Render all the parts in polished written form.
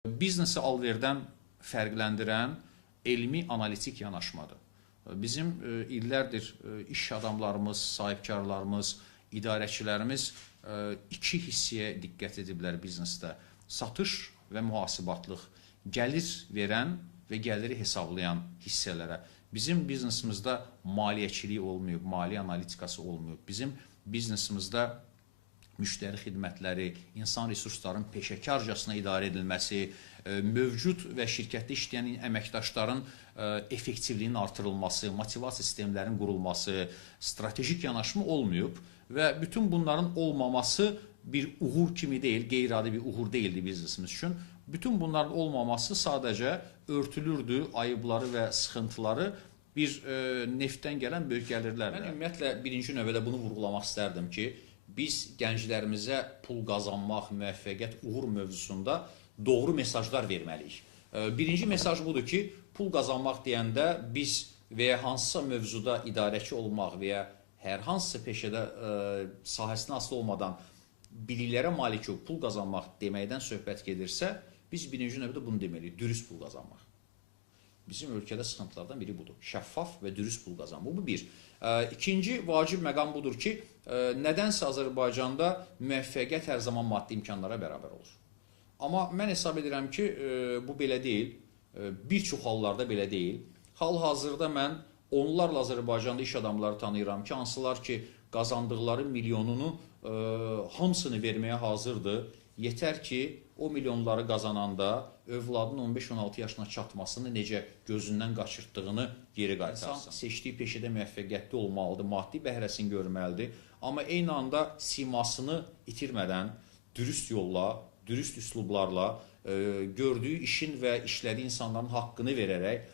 Biznesi alverdən fərqləndirən elmi analitik yanaşmadır. Bizim illərdir iş adamlarımız, sahibkarlarımız, idarəçilərimiz iki hissəyə diqqət ediblər biznesdə. Satış və mühasibatlıq, gəlir verən və gəliri hesablayan hissələrə. Bizim biznesimizdə maliyyəçilik olmayıb, maliyyə analitikası olmayıb. Bizim biznesimizdə müştəri xidmətləri, insan resurslarının peşəkarcasına idarə edilməsi, mövcud və şirkətdə işləyən əməkdaşların effektivliyinin artırılması, motivasiya sistemlərinin qurulması, stratejik yanaşma olmayıb və bütün bunların olmaması bir uğur kimi deyil, qeyri-adi bir uğur deyildi biznesimiz üçün. Bütün bunların olmaması sadəcə örtülürdü ayıbları və sıxıntıları bir neftdən gələn böyük gəlirlərlə. Mən ümumiyyətlə birinci növbədə bunu vurğulamaq istərdim ki, biz gənclərimizə pul qazanmaq, müvəffəqiyyət, uğur mövzusunda doğru mesajlar verməliyik. Birinci mesaj budur ki, pul qazanmaq deyəndə biz və ya hansısa mövzuda idarəçi olmaq və ya hər hansısa peşədə sahəsinə asılı olmadan biliklərə malik olub pul qazanmaq deməkdən söhbət gedirsə, biz birinci növbədə bunu deməliyik, dürüst pul qazanmaq. Bizim ölkədə sıxıntılardan biri budur. Şəffaf və dürüst pul qazanmaq. Bu bir. İkinci vacib məqam budur ki, nədənsə Azərbaycanda müvəffəqiyyət hər zaman maddi imkanlara bərabər olur. Amma mən hesab edirəm ki, bu belə deyil. Bir çox hallarda belə deyil. Hal-hazırda mən onlarla Azərbaycanda iş adamları tanıyıram ki, hansılar ki, qazandıqları milyonunu hamısını verməyə hazırdır. Yetər ki, o milyonları qazananda övladının 15-16 yaşına çatmasını necə gözündən qaçırtdığını geri qaytarsın. Seçdiyi peşədə müvəffəqiyyətli olmalıdır, maddi bəhrəsini görməlidir. Amma eyni anda simasını itirmədən, dürüst yolla, dürüst üslublarla, gördüyü işin və işlədiyi insanların haqqını verərək,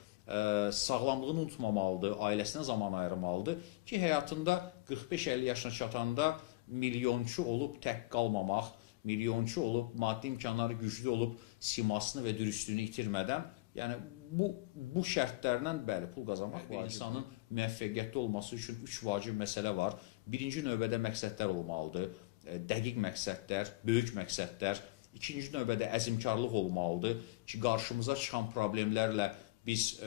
sağlamlığını unutmamalıdır, ailəsinə zaman ayırmalıdır ki, həyatında 45-50 yaşına çatanda milyonçu olub tək qalmamaq, milyonçu olub, maddi imkanları güclü olub, simasını və dürüstlüyünü itirmədən, yəni bu şərtlərlə bəli, pul qazanmaq vacib. İnsanın müvəffəqiyyətli olması üçün 3 vacib məsələ var. Birinci növbədə məqsədlər olmalıdır, dəqiq məqsədlər, böyük məqsədlər. İkinci növbədə əzmkarlıq olmalıdır ki, qarşımıza çıxan problemlərlə biz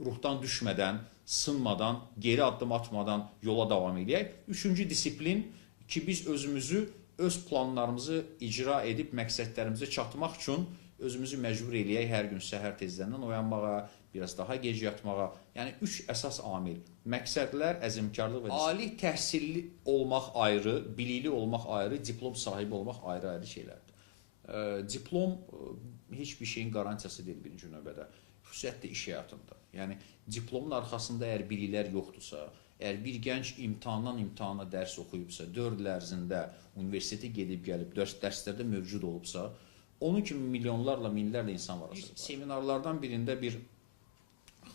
ruhdan düşmədən, sınmadan, geri addım atmadan yola davam edək. Üçüncü disiplin ki, biz özümüzü, öz planlarımızı icra edib məqsədlərimizə çatmaq üçün özümüzü məcbur eləyək hər gün səhər tezləndən oyanmağa, biraz daha gec yatmağa. Yəni, 3 əsas amil. Məqsədlər, əzmkarlıq və disiplin. Ali təhsilli olmaq ayrı, bilikli olmaq ayrı, diplom sahibi olmaq ayrı-ayrı şeylərdir. Diplom heç bir şeyin qarantiyası deyil birinci növbədə. Xüsusiyyətlə iş həyatında. Yəni, diplomun arxasında əgər biliklər yoxdursa, əgər bir gənc imtahandan imtahana dərs oxuyubsa, 4 il ərzində universitetə gedib gəlib, dərslərdə mövcud olubsa, onun kimi milyonlarla, minlərlə insan var. Seminarlardan birində bir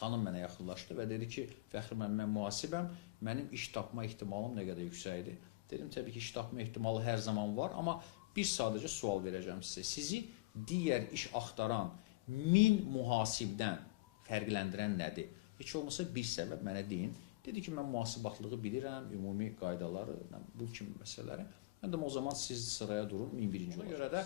xanım mənə yaxınlaşdı və dedi ki, Fəxri mən mühasibəm, mənim iş tapma ehtimalım nə qədər yüksəkdir. Dedim, təbii ki, iş tapma ehtimalı hər zaman var, amma bir sadəcə sual verəcəm sizə. Sizi digər iş axtaran 1000 mühasibdən fərqləndirən nədir? Heç olmasa bir səbəb mənə deyin. Dedi ki, mən mühasibatlığı bilirəm, ümumi qaydaları, bu kimi məsələləri. Mən də o zaman siz sıraya durun, 1001-ci olacaq. Ona görə də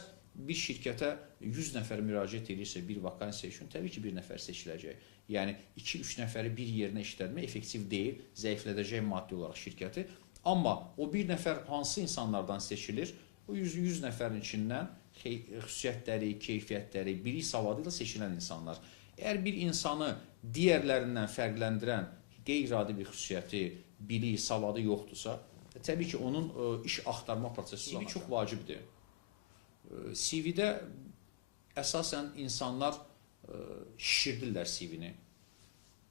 bir şirkətə 100 nəfər müraciət edirsə bir vakansiya üçün, təbii ki, bir nəfər seçiləcək. Yəni, 2-3 nəfəri bir yerinə işlətmək effektiv deyil, zəiflədəcək maddi olaraq şirkəti. Amma o bir nəfər hansı insanlardan seçilir? O 100 nəfərin içindən xüsusiyyətləri, keyfiyyətləri, bilik savadı ilə seçilən insanlar. Əgər bir insanı digərlərindən fərqləndirən qeyri-adi bir xüsusiyyəti, bilik, savadı yoxdursa, təbii ki, onun iş axtarma prosesi CV çox vacibdir. CV-də əsasən insanlar şişirdirlər CV-ni.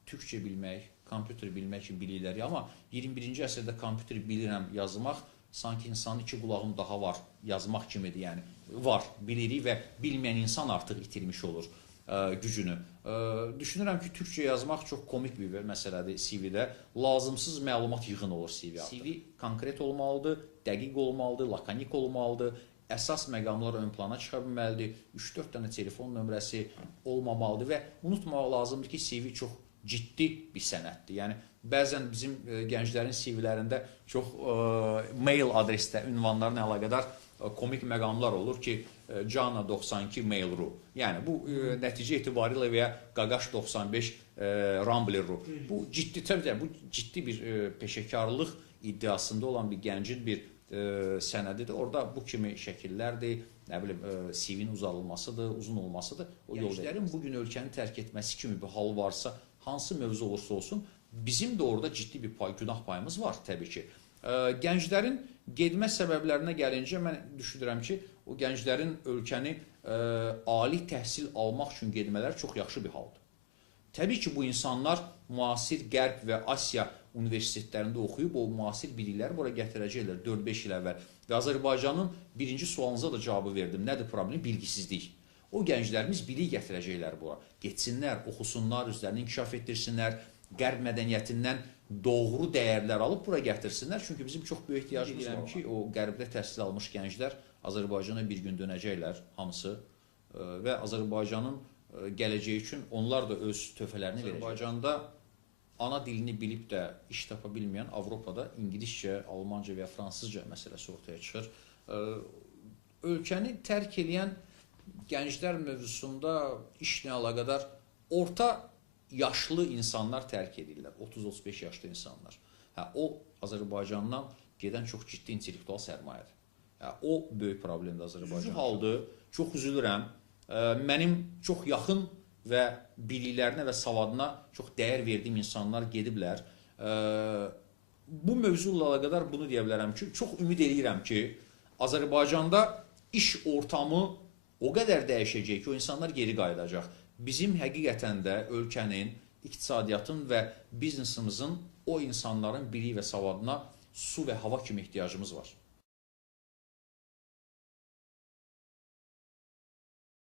Türkçe bilmək, kompüter bilmək kimi bilikləri, amma 21-ci əsrdə kompüter bilirəm yazmaq, sanki insanın 2 qulağım daha var yazmaq kimidir, yəni var, bilirik və bilməyən insan artıq itirmiş olur gücünü. Düşünürəm ki, Türkçe yazmaq çox komik bir məsələdir CV-də. Lazımsız məlumat yığın olur CV altında. CV konkret olmalıdır, dəqiq olmalıdır, lakonik olmalıdır, əsas məqamlar ön plana çıxa bilməlidir, 3-4 dənə telefon nömrəsi olmamalıdır və unutmamaq lazımdır ki, CV çox ciddi bir sənətdir. Yəni, bəzən bizim gənclərin CV-lərində çox mail adresdə, ünvanlarına əlaqədar komik məqamlar olur ki, Cana 92 Mail.ru. Yəni bu nəticə etibarilə və ya Qaqaş 95 Rambler.ru. Bu ciddi, təbii bu ciddi bir peşəkarlıq iddiasında olan bir gəncin bir sənədidir. Orada bu kimi şəkillərdir, nə bilim, CV-nin uzadılmasıdır, uzun olmasıdır. O gənclərin bugün ölkəni tərk etməsi kimi bir hal varsa, hansı mövzu olursa olsun, bizim də orada ciddi bir günah payımız var təbii ki. Gənclərin getmə səbəblərinə gəlincə, mən düşünürəm ki, o gənclərin ölkəni ali təhsil almaq üçün getmələri çox yaxşı bir haldır. Təbii ki, bu insanlar müasir Qərb və Asiya universitetlərində oxuyub, o müasir bilikləri bura gətirəcəklər 4-5 il əvvəl. Və Azərbaycanın birinci sualınıza da cavabı verdim. Nədir problem? Bilgisizlik. O gənclərimiz bilik gətirəcəklər bura. Getsinlər, oxusunlar, özlərini inkişaf etdirsinlər, Qərb mədəniyyətindən doğru dəyərlər alıb bura gətirsinlər. Çünki bizim çox böyük ehtiyacımız var ki, o Qərbdə təhsil almış gənclər Azərbaycana bir gün dönəcəklər hamısı və Azərbaycanın gələcəyi üçün onlar da öz töhfələrini verəcək. Azərbaycanda ana dilini bilib də iş tapa bilməyən Avropada ingiliscə, almanca və ya fransızca məsələsi ortaya çıxır. Ölkəni tərk edən gənclər mövzusunda işlə əlaqədar orta yaşlı insanlar tərk edirlər. 30-35 yaşlı insanlar. O Azərbaycandan gedən çox ciddi intellektual sərmayədir. O böyük problemdir Azərbaycan. Üzü haldır, çox üzülürəm. Mənim çox yaxın və biliklərinə və savadına çox dəyər verdiyim insanlar gediblər. Bu mövzuyla əlaqədar bunu deyə bilərəm ki, çox ümid edirəm ki, Azərbaycanda iş ortamı o qədər dəyişəcək ki, o insanlar geri qayıdacaq. Bizim həqiqətən də ölkənin, iqtisadiyyatın və biznesimizin o insanların bilik və savadına su və hava kimi ehtiyacımız var.